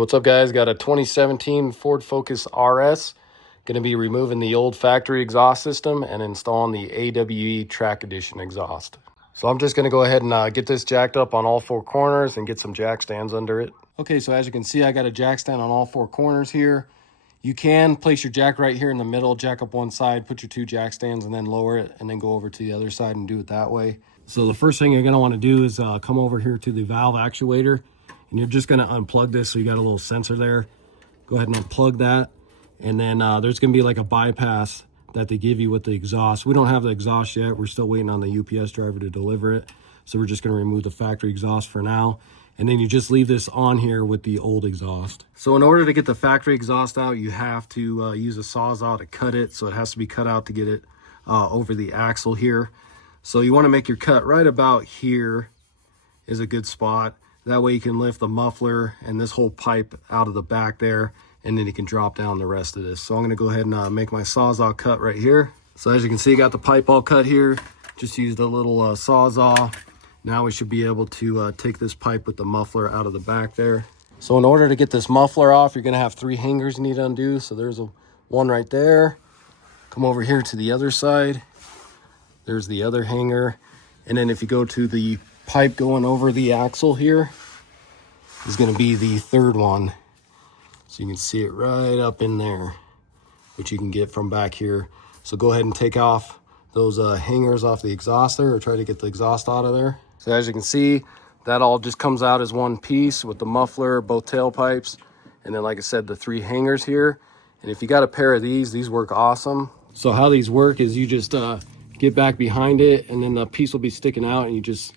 Hey, what's up guys? Got a 2017 Ford Focus RS. Going to be removing the old factory exhaust system and installing the AWE Track Edition exhaust. So I'm just going to go ahead and get this jacked up on all four corners and get some jack stands under it. Okay, so as you can see, I got a jack stand on all four corners here. You can place your jack right here in the middle, jack up one side, put your two jack stands, and then lower it, and then go over to the other side and do it that way. So the first thing you're going to want to do is come over here to the valve actuator, and you're just going to unplug this. So you got a little sensor there. Go ahead and unplug that, and then there's going to be like a bypass that they give you with the exhaust. We don't have the exhaust yet. We're still waiting on the UPS driver to deliver it. So we're just going to remove the factory exhaust for now. And then you just leave this on here with the old exhaust. So in order to get the factory exhaust out, you have to use a Sawzall to cut it. So it has to be cut out to get it over the axle here. So you want to make your cut right about here is a good spot. That way you can lift the muffler and this whole pipe out of the back there, and then you can drop down the rest of this. So I'm going to go ahead and make my Sawzall cut right here. So as you can see, I got the pipe all cut here. Just used a little Sawzall. Now we should be able to take this pipe with the muffler out of the back there. So in order to get this muffler off, you're going to have three hangers you need to undo. So there's one right there. Come over here to the other side. There's the other hanger. And then if you go to the pipe going over the axle here, is going to be the third one. So you can see it right up in there, which you can get from back here. So go ahead and take off those hangers off the exhaust there, or try to get the exhaust out of there. So as you can see, that all just comes out as one piece with the muffler, both tailpipes, and then like I said, the three hangers here. And if you got a pair of these work awesome. So how these work is you just get back behind it, and then the piece will be sticking out, and you just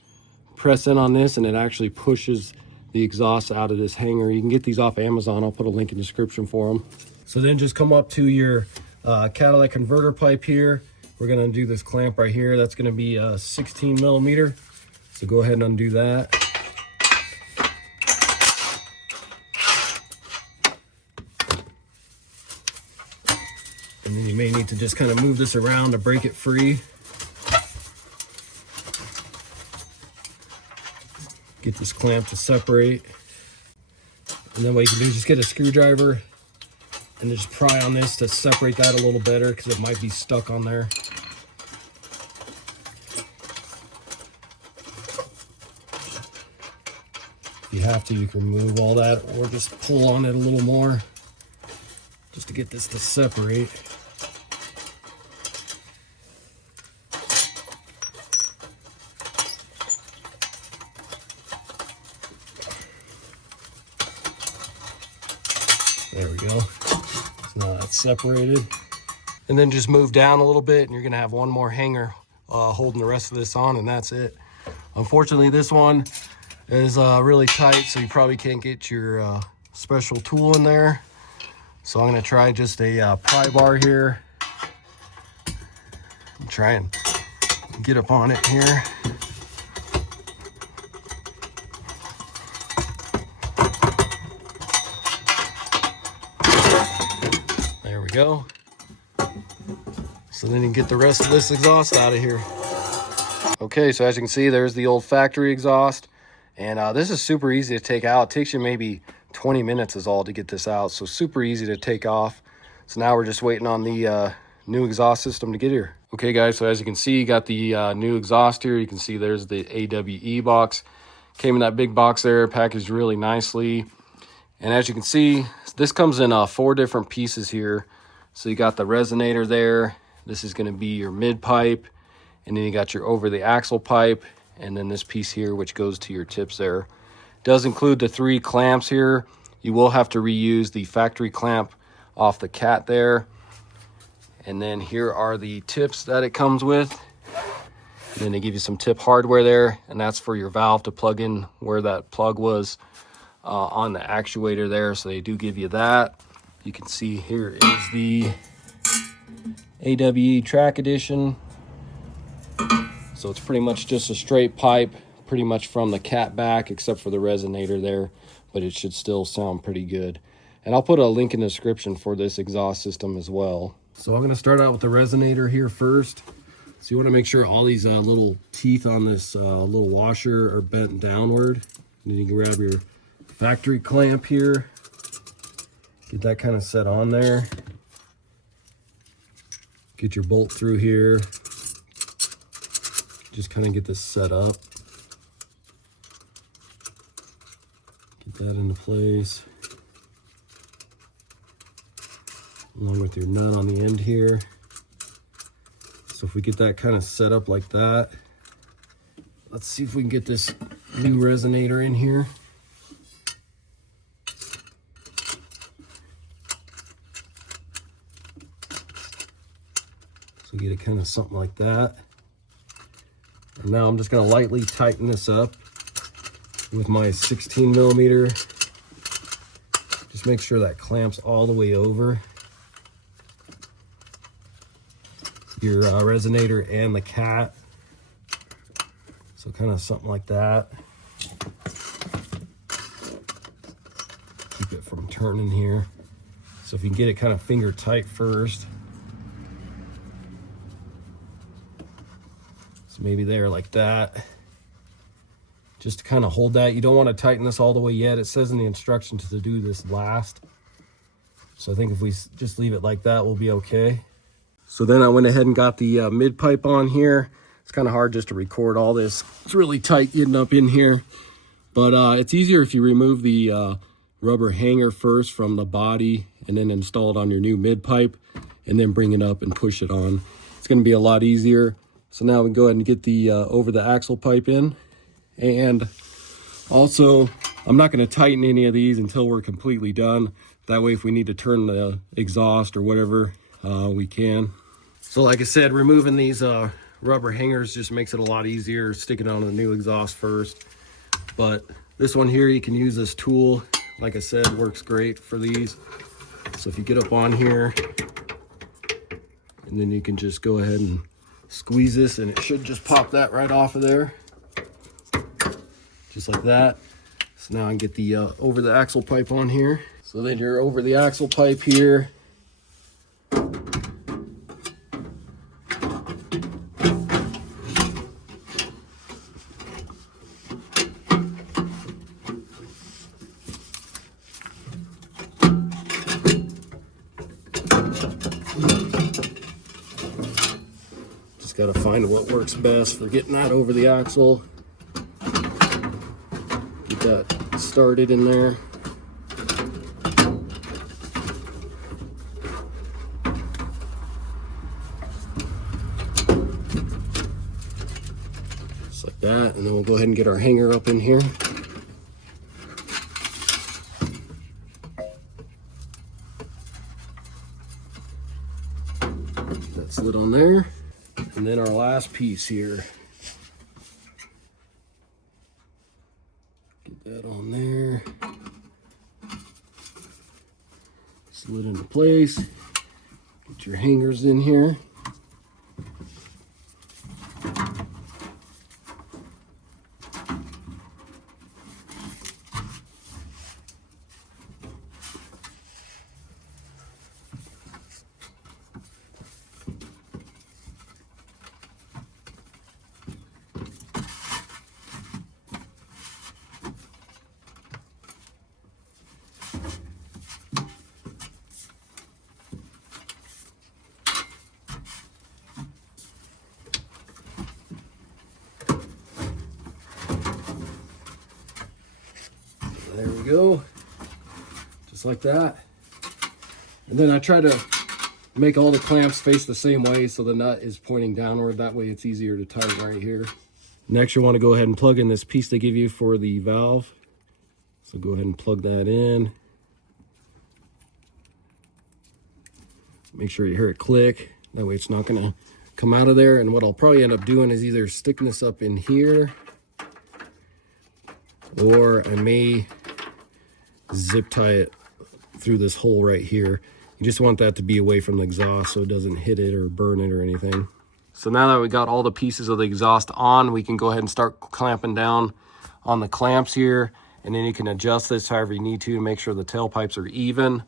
press in on this, and it actually pushes the exhaust out of this hanger. You can get these off Amazon. I'll put a link in the description for them. So then just come up to your catalytic converter pipe here. We're going to undo this clamp right here. That's going to be a 16 millimeter. So go ahead and undo that. And then you may need to just kind of move this around to break it free. Get this clamp to separate. And then what you can do is just get a screwdriver and just pry on this to separate that a little better, because it might be stuck on there. If you have to, you can remove all that, or just pull on it a little more just to get this to separate. There we go. So now that's separated. And then just move down a little bit, and you're gonna have one more hanger holding the rest of this on, and that's it. Unfortunately, this one is really tight, so you probably can't get your special tool in there. So I'm gonna try just a pry bar here. And try and get up on it here. There we go. So then you can get the rest of this exhaust out of here. Okay, so as you can see, there's the old factory exhaust. And this is super easy to take out. It takes you maybe 20 minutes is all to get this out. So super easy to take off. So now we're just waiting on the new exhaust system to get here. Okay guys, so as you can see, you got the new exhaust here. You can see there's the AWE box. Came in that big box there, packaged really nicely. And as you can see, this comes in 4 different pieces here. So you got the resonator there. This is going to be your mid pipe. And then you got your over the axle pipe. And then this piece here, which goes to your tips there. It does include the 3 clamps here. You will have to reuse the factory clamp off the cat there. And then here are the tips that it comes with. And then they give you some tip hardware there. And that's for your valve to plug in where that plug was on the actuator there. So they do give you that. You can see here is the AWE Track Edition. So it's pretty much just a straight pipe, pretty much from the cat back, except for the resonator there, but it should still sound pretty good. And I'll put a link in the description for this exhaust system as well. So I'm going to start out with the resonator here first. So you want to make sure all these little teeth on this little washer are bent downward. And then you can grab your factory clamp here. Get that kind of set on there. Get your bolt through here. Just kind of get this set up. Get that into place. Along with your nut on the end here. So if we get that kind of set up like that, let's see if we can get this new resonator in here. So get it kind of something like that. And now I'm just going to lightly tighten this up with my 16 millimeter. Just make sure that clamps all the way over your resonator and the cat. So kind of something like that. Keep it from turning here. So if you can get it kind of finger tight first. So maybe there like that. Just to kind of hold that. You don't want to tighten this all the way yet. It says in the instructions to do this last. So I think if we just leave it like that, we'll be okay. So then I went ahead and got the mid pipe on here. It's kind of hard just to record all this. It's really tight getting up in here. But it's easier if you remove the rubber hanger first from the body and then install it on your new mid pipe and then bring it up and push it on. It's going to be a lot easier. So now we can go ahead and get the over the axle pipe in. And also, I'm not going to tighten any of these until we're completely done. That way, if we need to turn the exhaust or whatever, we can. So like I said, removing these rubber hangers just makes it a lot easier, sticking on the new exhaust first. But this one here, you can use this tool. Like I said, works great for these. So if you get up on here, and then you can just go ahead and squeeze this, and it should just pop that right off of there. Just like that. So now I can get the over the axle pipe on here. So then you're over the axle pipe here. Just got to find what works best for getting that over the axle. Get that started in there. Just like that, and then we'll go ahead and get our hanger up in here. That slid on there. And then our last piece here. Get that on there. Slid into place. Get your hangers in here. There we go, just like that. And then I try to make all the clamps face the same way so the nut is pointing downward. That way it's easier to tighten right here. Next, you want to go ahead and plug in this piece they give you for the valve. So go ahead and plug that in. Make sure you hear it click. That way it's not going to come out of there. And what I'll probably end up doing is either sticking this up in here, or I may zip tie it through this hole right here. You just want that to be away from the exhaust so it doesn't hit it or burn it or anything. So now that we got all the pieces of the exhaust on, we can go ahead and start clamping down on the clamps here, and then you can adjust this however you need to make sure the tailpipes are even.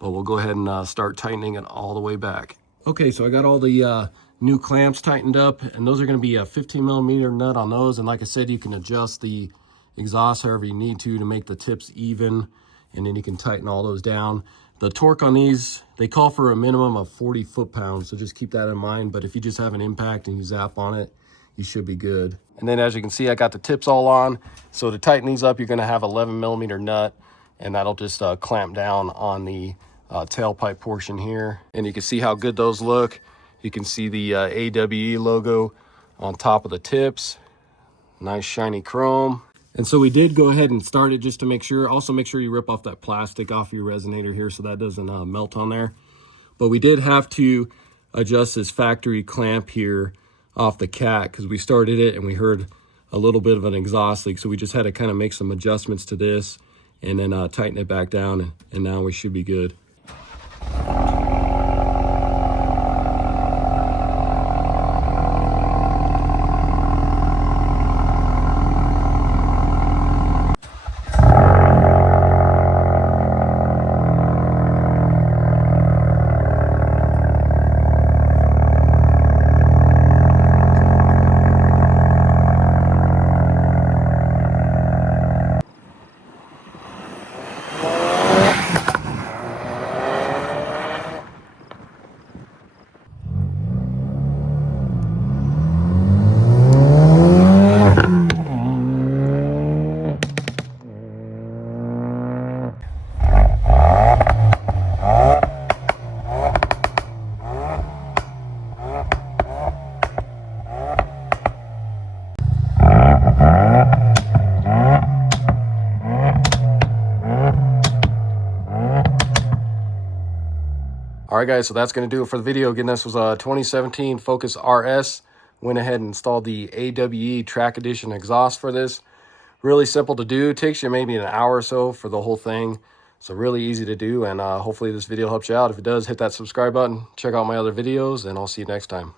But we'll go ahead and start tightening it all the way back. Okay, so I got all the new clamps tightened up, and those are going to be a 15 millimeter nut on those. And like I said, you can adjust the exhaust however you need to make the tips even, and then you can tighten all those down. The torque on these, they call for a minimum of 40 foot-pounds, so just keep that in mind. But if you just have an impact and you zap on it, you should be good. And then as you can see, I got the tips all on. So to tighten these up, you're gonna have 11mm nut, and that'll just clamp down on the tailpipe portion here. And you can see how good those look. You can see the AWE logo on top of the tips. Nice shiny chrome. And so we did go ahead and start it just to make sure. Also make sure you rip off that plastic off your resonator here so that doesn't melt on there. But we did have to adjust this factory clamp here off the cat because we started it and we heard a little bit of an exhaust leak. So we just had to kind of make some adjustments to this and then tighten it back down, and now we should be good. All right, guys, so that's going to do it for the video. Again, this was a 2017 Focus RS. Went ahead and installed the AWE Track Edition exhaust for this. Really simple to do. Takes you maybe an hour or so for the whole thing. So really easy to do, and hopefully this video helps you out. If it does, hit that subscribe button. Check out my other videos, and I'll see you next time.